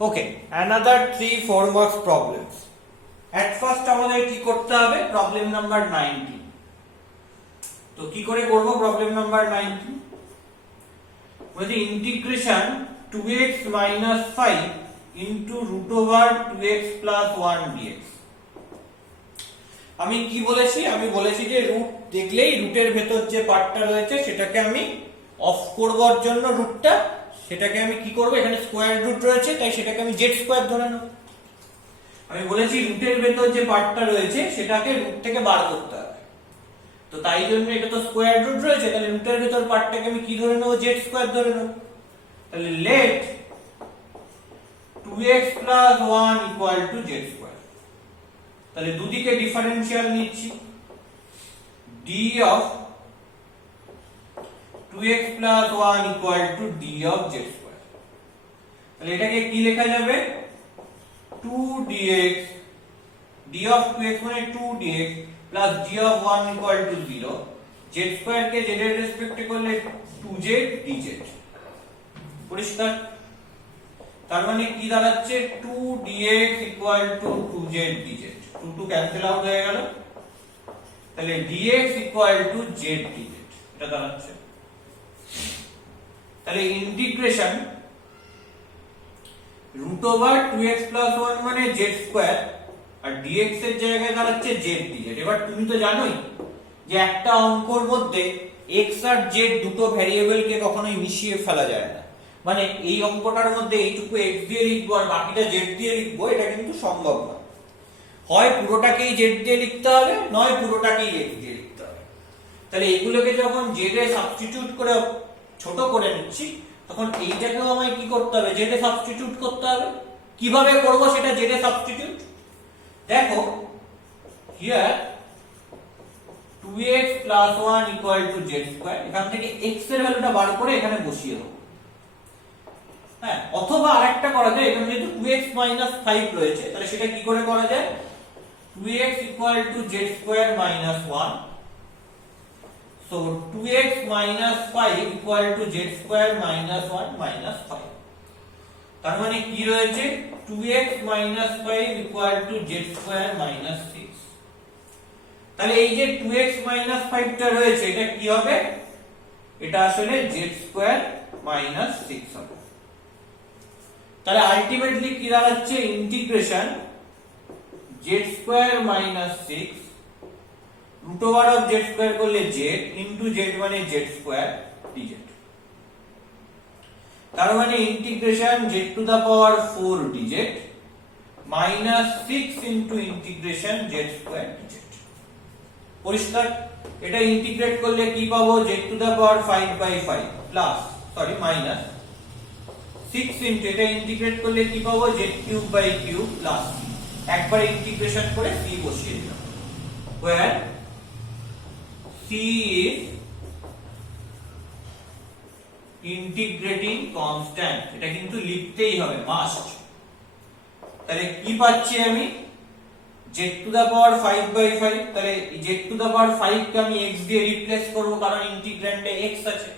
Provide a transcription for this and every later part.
Okay, another 3-4 marks problems. At first আমাদের কি করতে হবে? Problem number 19. তো কি করে করব problem number 19? বলছি integration 2x minus 5 into root over 2x plus 1 dx. আমি কি বলেছি? আমি বলেছি যে রুট দেখলেই রুটের ভেতর যে পার্টটা রয়েছে সেটাকে আমি অফ করবার জন্য রুটটা সেটাকে আমি কি করব, এখানে স্কয়ার রুট রয়েছে তাই সেটাকে আমি জেড স্কয়ার ধরে নেব। আমি বলেছি রুটের ভেতর যে পার্টটা রয়েছে সেটাকে রুট থেকে বার করতে হবে, তো তাই জন্য এটা তো স্কয়ার রুট রয়েছে, তাহলে রুটের ভেতর পার্টটাকে আমি কি ধরে নেব, জেড স্কয়ার ধরে নেব। তাহলে late 2x plus 1 equal to z square। তাহলে দুদিকে ডিফারেন্সিয়াল নিচ্ছি, d of 2x plus 1 equal to d of z square। তাহলে এটাকে কি লেখা যাবে, 2dx, d of 2x মানে 2dx plus d of 1 equal to 0, z square K z এর রেসপেক্টে করলে 2z dz। পরিষ্কার? তার মানে কি দাঁড়াচ্ছে, 2dx equal to 2z dz, 2 cancel out হয়ে গেল, তাহলে dx equal to z dz এটা দাঁড়াচ্ছে। তাহলে integration root over 2x plus 1 মানে z স্কয়ার আর dx এর জায়গায় দাঁড়াচ্ছে z dz। এবার তুমি তো জানোই যে একটা অঙ্কর মধ্যে x আর z দুটো ভ্যারিয়েবলকে কখনোই মিশিয়ে ফেলা যায় না, মানে এই অঙ্কটার মধ্যে এইটুকু x দিয়ে লিখবো আর বাকিটা z দিয়ে লিখবো, এটা কিন্তু সম্ভব না। হয় পুরোটাকেই z দিয়ে লিখতে হবে, নয় পুরোটাকেই x দিয়ে লিখতে হবে। তাহলে এগুলোকে যখন z এ সাবস্টিটিউট করে ছোট করে নিচ্ছি, তখন এইটাকেও আমায় কি করতে হবে, z এ সাবস্টিটিউট করতে হবে। কিভাবে করব সেটা z এ সাবস্টিটিউট? দেখো here 2x plus 1 equal to z square, এখান থেকে x এর ভ্যালুটা বার করে এখানে বসিয়ে দেব। হ্যাঁ, অথবা আরেকটা করা যায়, এখানে যেহেতু 2x minus 5 রয়েছে তাহলে সেটা কি করে করা যায়, 2x equal to z square minus 1, so 2x minus 5 equal to z square minus 1 minus 5। তার মানে কি রয়েছে, 2x minus 5 equal to z square minus 6। তাহলে এই যে 2x minus 5 টা রয়েছে এটা কি হবে, এটা আসলে z square minus 6 হবে। তাহলে আলটিমেটলি কি দাঁড়াচ্ছে, integration z square minus 6 root over of z square করলে z into z মানে z square dz। তার মানে integration z to the power 4 dz minus 6 into integration z square dz। পরিষ্কার? এটা ইন্টিগ্রেট করলে কি পাবো, z to the power 5/5 plus minus 6 into এটা ইন্টিগ্রেট করলে কি পাবো, z cube by cube plus একবার ইন্টিগ্রেশন করে c বসিয়ে দিলাম, where c is integrating constant. এটা কিন্তু লিখতেই হবে, মাস্ট। তাহলে কি পাচ্ছি আমি, z to the power 5/5, তাহলে z to the power 5 কে আমি x দিয়ে রিপ্লেস করব কারণ ইন্টিগ্র্যান্ডে x আছে।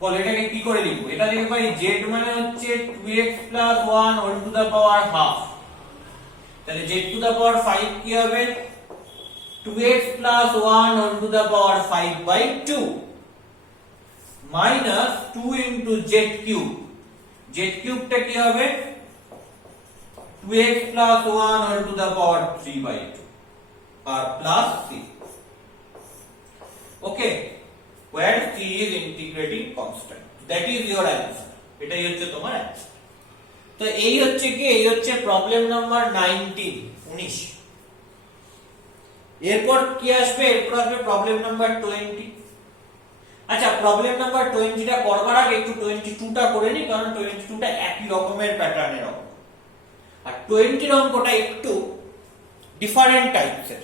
বল এটাকে কি করে লিখবো, এটা লিখতে পারি z মানে হচ্ছে 2x plus 1 whole to the power half। তাহলে z to the power 5 কি হবে, 2x plus 1 whole to the power 5/2 minus 2 into z cube। z cube টা কি হবে, 2x plus 1 whole to the power 3/2 R plus c। Okay, where c is integrating constant, that is your answer। এটাই হচ্ছে তোমার answer. তো এই হচ্ছে কি, এই হচ্ছে প্রবলেম নাম্বার 19। এরপর কি আসবে, এরপর আসবে প্রবলেম নাম্বার 20। আচ্ছা, প্রবলেম নাম্বার 20 টা করবার আগে একটু 22 টা করে নি, কারণ 22 টা একই রকমের প্যাটার্নের অঙ্ক, আর 20 অঙ্কটা একটু ডিফারেন্ট টাইপসের,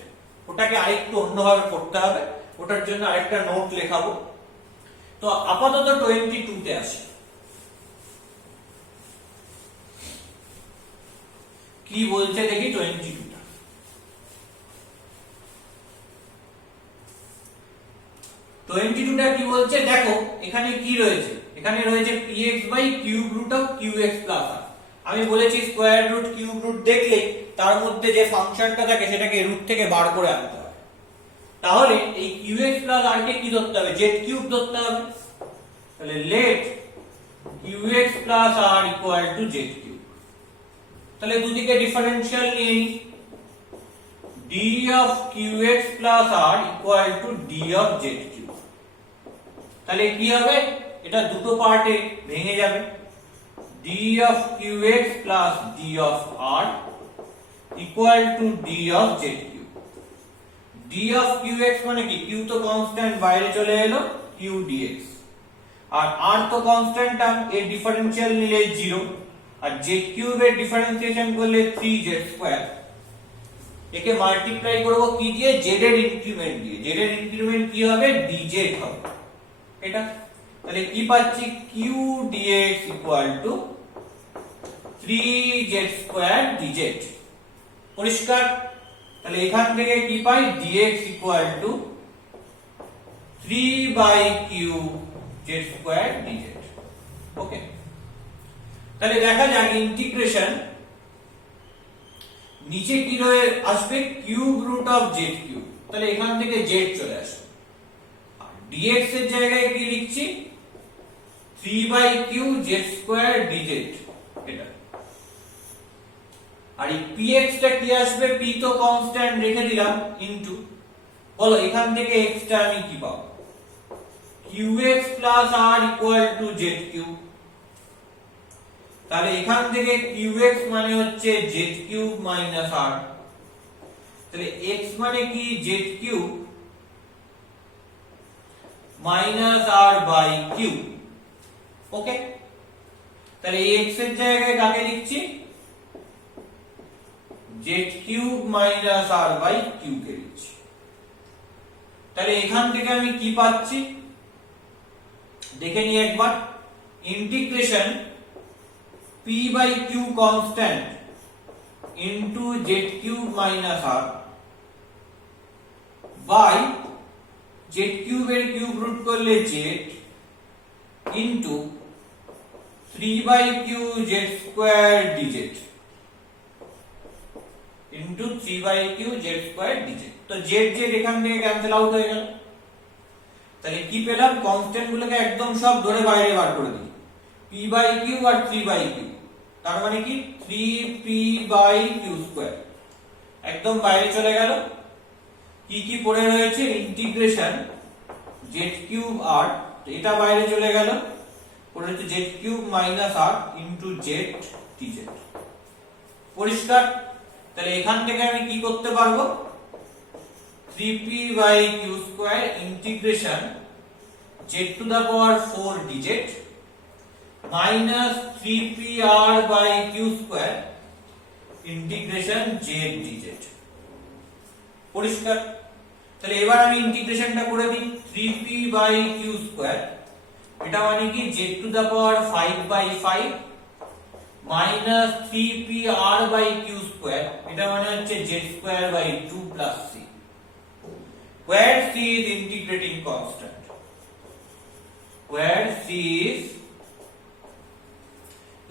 ওটাকে আরেকটু অন্যভাবে করতে হবে, ওটার জন্য আরেকটা নোট লেখাবো। তো আপাতত 22 তে আসি। কি বলছে দেখি 22 টা। 22 টা কি বলছে দেখো, এখানে কি রয়েছে, এখানে রয়েছে px by cube root of qx plus r। আমি বলেছি স্কয়ার রুট কিউব রুট দেখলে তার মধ্যে যে ফাংশনটা থাকে সেটাকে রুট থেকে বার করে আনতে হয়। তাহলে এই qx r কে কি ধরতে হবে, z কিউব ধরতে হবে। তাহলে let qx r equal to z cube. তাহলে দুদিকে ডিফারেন্সিয়াল নিয়ে নিই, d of qx r equal to d of z cube. তাহলে কি হবে, এটা দুটো পার্টে ভেঙে যাবে, d of qx d of r equal to d of z cube. d of qx মানে কি, q তো কনস্ট্যান্ট বাইরে চলে এলো, q dx, আর r তো কনস্ট্যান্ট টার্ম, এর ডিফারেন্সিয়াল নিলে 0, আর z কিউব এর ডিফারেন্সিয়েশন করলে 3z²। একে মাল্টিপ্লাই করব কি দিয়ে, z এর ইনক্রিমেন্ট দিয়ে। z এর ইনক্রিমেন্ট কি হবে, dz হবে এটা। তাহলে কি পাচ্ছি, q dx equal to 3z² dz। পরিষ্কার? তাহলে এখান থেকে কি পাই, dx equal to 3/q z² dz। Okay, তাহলে দেখা যাক ইন্টিগ্রেশন নিচে কি রয়ে আসবে, cube root of z cube. তাহলে এখান থেকে z চলে আসবে, আর dx এর জায়গায় কি লিখছি, 3/q z² dz এটা। আর এই px টা কি আসবে, p তো কনস্ট্যান্ট রেখে দিলাম, ইনটু, বলো এখান থেকে x টা আমি কি পাবো, qx r equal to z cube. তাহলে এখান থেকে qx মানে হচ্ছে z কিউব মাইনাস r। তাহলে x মানে কি, z cube minus r by cube. Okay, তাহলে x এর জায়গায় কাকে লিখছি, z cube minus r by q কে লিখছি। তাহলে এখান থেকে আমি কি পাচ্ছি দেখে নিই একবার, integration p by q constant into z cube minus r by z cube এর কিউব রুট করলে z into 3/q z² dz into 3/q z² dz। তো z এখান থেকে ক্যান্সেল আউট হয়ে গেল। তাহলে কি পেলাম, কনস্ট্যান্ট গুলোকে একদম সব ধরে বাইরে বার করে দিই, p/q আর 3/q, তার মানে কি 3p/q² একদম বাইরে চলে গেল। কি কি পড়ে রয়েছে, ইন্টিগ্রেশন z কিউব r, এটা বাইরে চলে গেল, পড়ে রয়েছে z cube minus r into z dz। পরিষ্কার? তাহলে এখান থেকে আমি কি করতে পারবো, 3p/q² integration z to the power 4 dz minus 3pr/q² integration z dz। পরিষ্কার? তাহলে এবার আমি ইন্টিগ্রেশনটা করে দিই, 3p/q² এটা মানে কি z to the power 5/5 minus 3pr/q² এটা মানে হচ্ছে z²/2 plus c, where c is integrating constant, where c is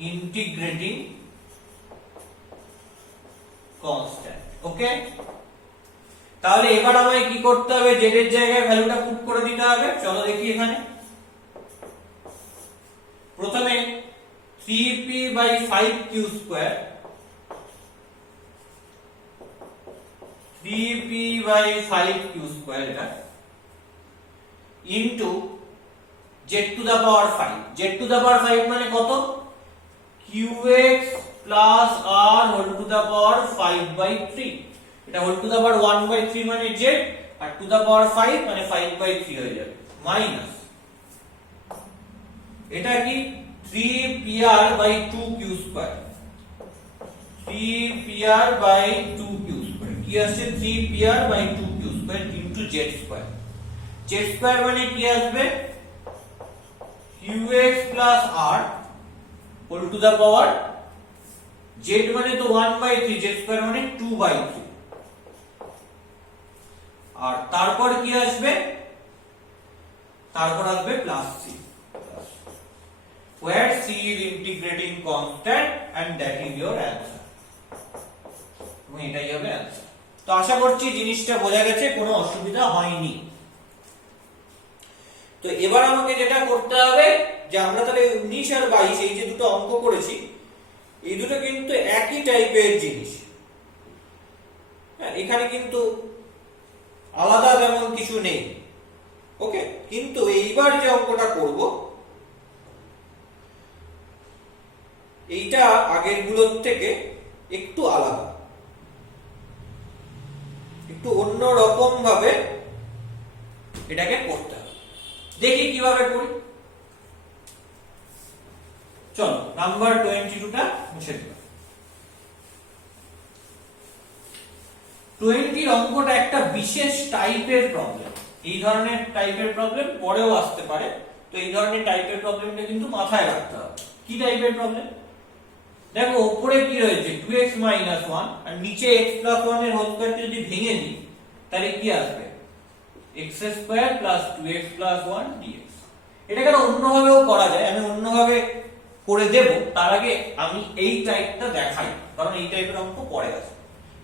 integrating constant। ওকে, তাহলে এবার আমায় কি করতে হবে, z এর জায়গায় ভ্যালুটা পুট করে দিতে হবে। চলো দেখি, এখানে প্রথমে 3p/5q² 3p/5q² এটা into z to the power 5, z to the power 5 মানে কত, qx plus r whole to the power 5/3, এটা হোল টু দা পাওয়ার 1/3 মানে z, R two the power 5 মানে 5/3 হয়ে যাবে, মাইনাস এটা কি 3pr/2q², 3pr/2q² কি আসছে, 3pr/2q² ইনটু z², z² মানে কি আসবে, qx plus r whole to the power, z মানে তো 1/3, z² মানে 2/3, আর তারপর কি আসবে, তারপর আসবে plus c। where c is integrating constant and that is your answer. এটাই হবে answer. তো আশা করছি জিনিসটা বোঝা গেছে, কোনো অসুবিধা হয়নি। তো এবার আমাকে যেটা করতে হবে যে আমরা তাহলে 19 আর 22 এই যে দুটো অঙ্ক করেছি, এই দুটো কিন্তু একই টাইপের জিনিস। হ্যাঁ, এখানে কিন্তু আলাদা তেমন কিছু নেই। ওকে, কিন্তু এইবার যে অঙ্কটা করব এইটা আগের গুলোর থেকে একটু আলাদা, একটু অন্য রকম ভাবে এটাকে করতে হবে। দেখি কিভাবে করি। চলো নাম্বার 22টা মুছে দিই। 20 অঙ্কটা একটা বিশেষ টাইপের প্রবলেম। এই ধরনের টাইপের প্রবলেম পরেও আসতে পারে, তো এই ধরনের টাইপের প্রবলেমটা কিন্তু মাথায় রাখতে হবে। কি টাইপের প্রবলেম? দেখো উপরে কি রয়েছে 2x - 1 আর নিচে x + 1 এর হোল স্কয়ারটা যদি ভেঙে দিই তাহলে কি আসবে? x² + 2x + 1 dx। এটাকে অন্যভাবেও করা যায়, আমি অন্যভাবে করে দেব। তার আগে আমি এই টাইপটা দেখাই, কারণ এই টাইপের অঙ্ক পরে আসবে।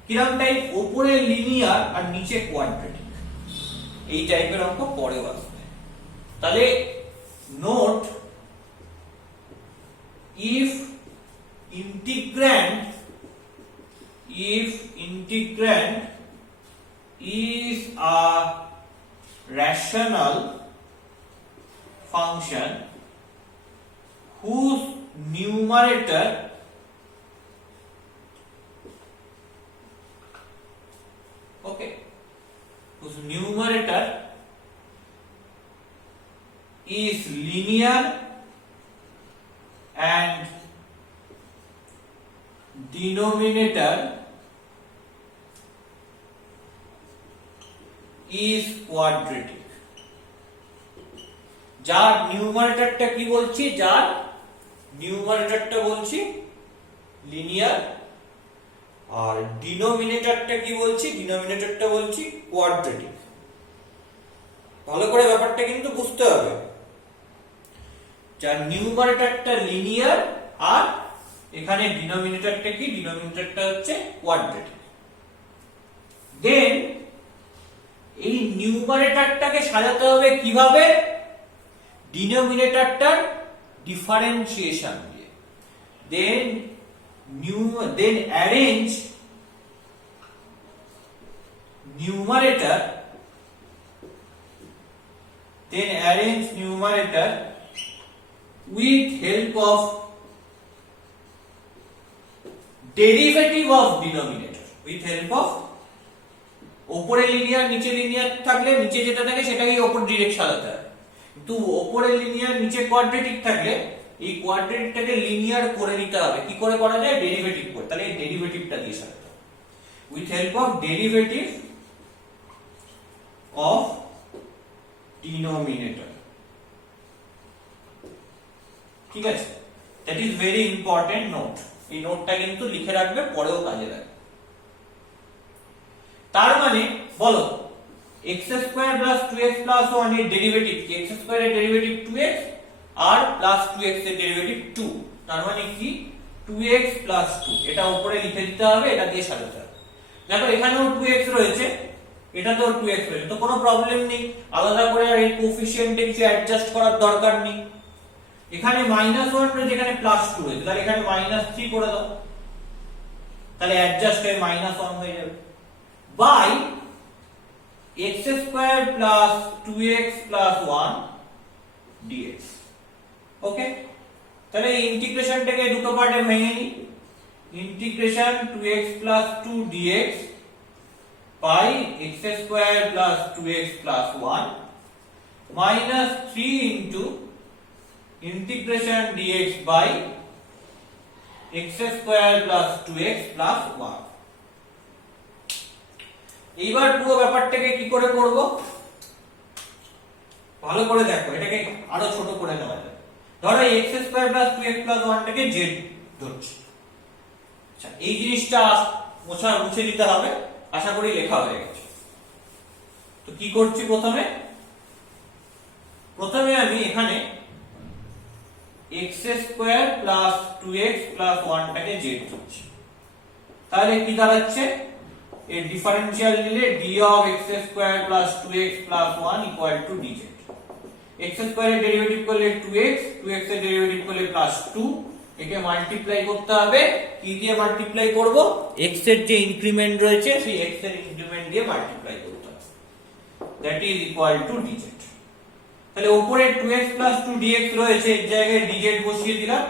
কিরকম টাইপ? উপরে লিনিয়ার আর নিচে কোয়াড্রেটিক, এই টাইপের অঙ্ক পরেও আসবে। তাহলে note, if integrand is a rational function whose numerator is linear and denominator is quadratic। যার নিউমারেটরটা কি বলছি? যার নিউমারেটরটা বলছি লিনিয়ার, আর ডিনোমিনেটরটা কি বলছি? ডিনোমিনেটরটা বলছি কোয়াড্রেটিক। ভালো করে ব্যাপারটা কিন্তু বুঝতে হবে। যার নিউমারেটরটা লিনিয়ার আর এখানে ডিনোমিনেটরটা কি? ডিনোমিনেটরটা হচ্ছে কোয়াড্রেটিক। দেন এই নিউমারেটরটাকে সাজাতে হবে কিভাবে? ডিনোমিনেটরটার ডিফারেন্সিয়েশন দিয়ে। দেন arrange numerator with help of derivative of denominator, with help of উপরে লিনিয়ার নিচে লিনিয়ার থাকলে নিচে যেটা থাকে সেটাকেই উপর ডিরেক্ট সাজাতে হবে, কিন্তু উপরে লিনিয়ার নিচে কোয়াড্রেটিক থাকলে এই কোয়াড্রেটিকটাকে লিনিয়ার করে নিতে হবে। কি করে করা যায়? ডেরিভেটিভ করে। তাহলে এই ডেরিভেটিভটা দিয়ে সাজাতে হবে with help of derivative of denominator। ঠিক আছে, that is very important note. এই নোটটা কিন্তু লিখে রাখবে, পরেও কাজে লাগবে। তার মানে বলো x² + 2x + 1 এর ডেরিভেটিভ কি? x² এর ডেরিভেটিভ 2x আর +2x এর ডেরিভেটিভ 2। তার মানে কি? 2x + 2। এটা উপরে লিখে দিতে হবে, এটা দিয়ে সাজাতে হবে। দেখো এখানেও 2x রয়েছে, এটাতেও 2x রয়েছে, তো কোনো প্রবলেম নেই। আলাদা করে আর এই কোএফিশিয়েন্টে কিছু অ্যাডজাস্ট করার দরকার নেই। এখানে -1 রয়েছে, এখানে +2 রয়েছে, তাহলে এখানে -3 করে দাও, তাহলে অ্যাডজাস্ট হয়ে -1 হয়ে যাবে। By x² + 2x + 1 dx। ওকে, তাহলে এই ইন্টিগ্রেশনটাকে দুটো পার্টে ভেঙে নিই। Integration 2x + 2 dx by x² + 2x + 1 -3 into integration dx by x² + 2x + 1। এইবার পুরো ব্যাপারটাকে কি করে করব? ভালো করে দেখো, এটাকে আরো ছোট করে নেওয়া যায়। ধরো x² + 2x + 1 টাকে z ধরছি। আচ্ছা, এই জিনিসটা মুছে দিতে হবে। আশা করি লেখা হয়ে গেছে। তো কি করছি? প্রথমে আমি এখানে x square plus 2x plus 1 টাকে z ধরছি। তাহলে কি দাঁড়াচ্ছে, এর ডিফারেন্সিয়াল নিলে d of x square plus 2x plus 1 equal to dz। x স্কয়ারের ডেরিভেটিভ করলে 2x, 2x এর ডেরিভেটিভ করলে প্লাস 2, একে মাল্টিপ্লাই করতে হবে। কি দিয়ে মাল্টিপ্লাই করব, x এর যে ইনক্রিমেন্ট রয়েছে সেই x এর ইনক্রিমেন্ট দিয়ে মাল্টিপ্লাই করতে হবে, that is equal to dz। তাহলে উপরে 2x 2 dx রয়েছে, এর জায়গায় dz বসিয়ে দিলাম,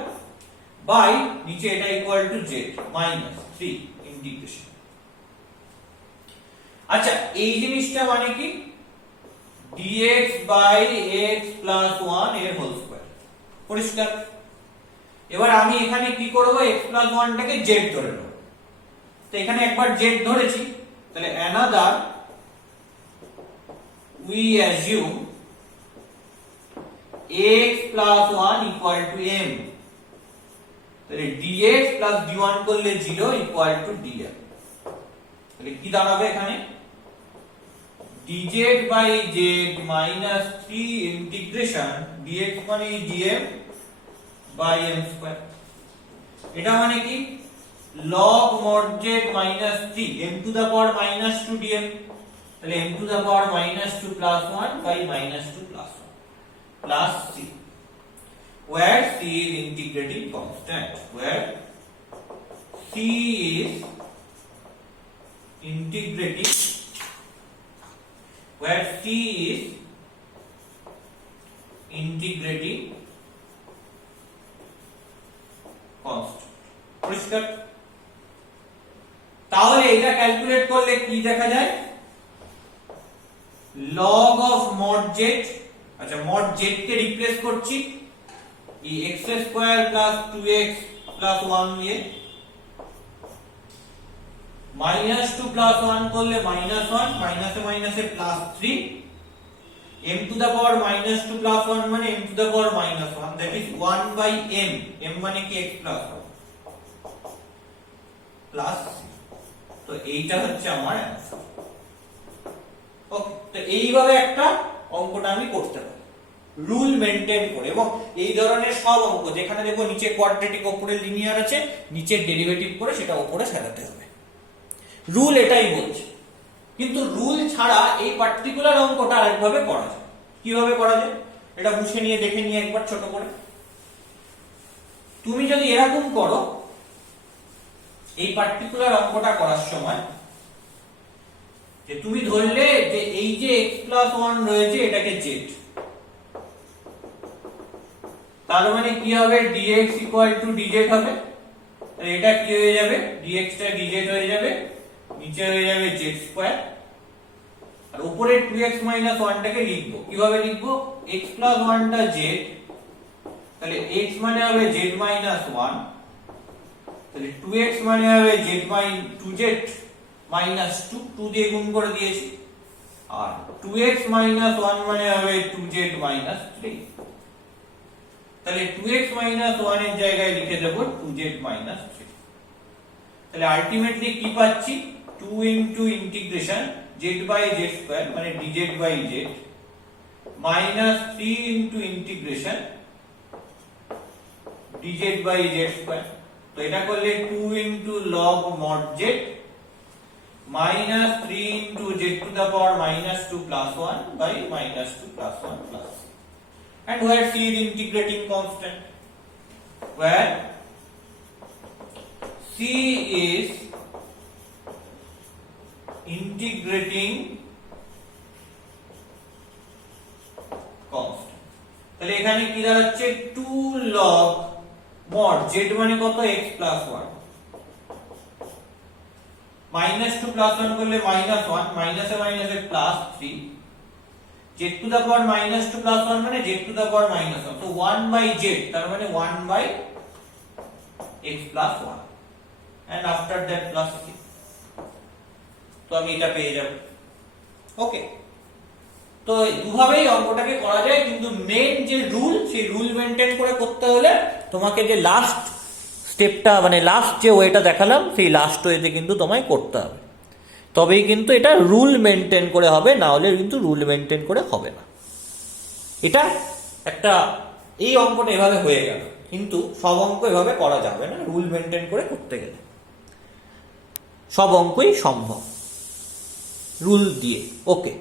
বাই নিচে এটা equal to z minus 3 integration. আচ্ছা, এই জিনিসটা মানে কি, dx বাই x প্লাস 1 এর হোল স্কয়ার, পরিষ্কার। এবার আমি এখানে কি করব, x প্লাস 1 টাকে z ধরে নেব। তো এখানে একবার z ধরেছি, তাহলে another we assume x plus 1 equal to m, তাহলে dx plus d1 করলে 0 equal to dm। তাহলে কি দাঁড়াবে এখানে, dz by z minus 3 integration dx মানে dm by m square। এটা মানে কি, log mod z minus 3 m to the power minus 2 dm, তাহলে m to the power minus 2 plus 1 by minus 2 plus 1 plus c, where c is integrating constant, where c is integrating, where c is integrating constant, পরিষ্কার। তাহলে এটা calculate করলে কি দেখা যায়, log of mod z, আচ্ছা mod z কে replace করছি এই x square plus 2x plus 1 দিয়ে, মাইনাস 2 প্লাস 1 করলে মাইনাস 1, মাইনাসে মাইনাসে plus 3, m to the power minus 2 plus 1 মানে m to the power minus 1, that is 1 by m, m মানে কি x প্লাস 1 প্লাস। তো এইটা হচ্ছে আমার অ্যানসার। ওকে, তো এইভাবে একটা অঙ্কটা আমি করতে পারি রুল মেইনটেইন করে। এবং এই ধরনের সব অঙ্ক যেখানে দেখো নিচে কোয়াড্রেটিক উপরে লিনিয়ার আছে, নিচে ডেরিভেটিভ করে সেটা উপরে সাজাতে হবে, রুল এটাই বলছে। কিন্তু রুল ছাড়া এই পার্টিকুলার অঙ্কটা আরেকভাবে করা যায়। কিভাবে করা যায় এটা বুঝে নিয়ে দেখে নিয়ে একবার ছোট করে। তুমি যদি এরকম করো, এই পার্টিকুলার অঙ্কটা করার সময় যে তুমি ধরলে যে এই যে x প্লাস 1 রয়েছে এটাকে z, তার মানে কি হবে, dx ইকুয়াল টু dz হবে। এটা কি হয়ে যাবে, dx টা dz হয়ে যাবে, নিচে হয়ে যাবে z স্কয়ার, আর উপরে 2x 1 টাকে লিখবো। কিভাবে লিখবো, x প্লাস 1 টা z, তাহলে x মানে হবে z 1, তাহলে 2x মানে হবে z 2z মাইনাস 2 দিয়ে গুণ করে দিয়েছি, আর 2x 1 মানে হবে 2z 3, তাহলে 2x 1 এর জায়গায় লিখে দেব 2z 3। তাহলে আলটিমেটলি কি পাচ্ছি, 2 into integration z by z square মানে dz by z minus 3 into integration dz by z square. তো এটা করলে 2 into log mod z minus 3 into z to the power minus 2 plus 1 by minus 2 plus 1 plus c. And where c is integrating constant, where c is integrating constant, তাহলে এখানে কি দাঁড়াচ্ছে, 2 log mod z মানে কত, x plus 1, minus 2 plus 1 করলে minus 1, মাইনাসে মাইনাসে plus 3, z to the power minus 2 plus 1 মানে z to the power minus 1, তো 1 বাই z তার মানে 1 by x plus 1 and after that plus c। তো আমি এটা পেয়ে যাব। ওকে, তো দুভাবেই অঙ্কটাকে করা যায়, কিন্তু মেইন যে রুল সেই রুল মেইনটেইন করে করতে হলে তোমাকে যে লাস্ট স্টেপটা মানে লাস্ট যে ওয়েটা দেখালাম সেই লাস্ট ওয়েতে কিন্তু তোমায় করতে হবে, তবেই কিন্তু এটা রুল মেইনটেইন করে হবে, না হলে কিন্তু রুল মেইনটেইন করে হবে না। এটা একটা এই অঙ্কটা এভাবে হয়ে গেল, কিন্তু সব অঙ্ক এভাবে করা যাবে না, রুল মেনটেন করে করতে গেলে। সব অঙ্কই সম্ভব রুল দিয়ে। ওকে।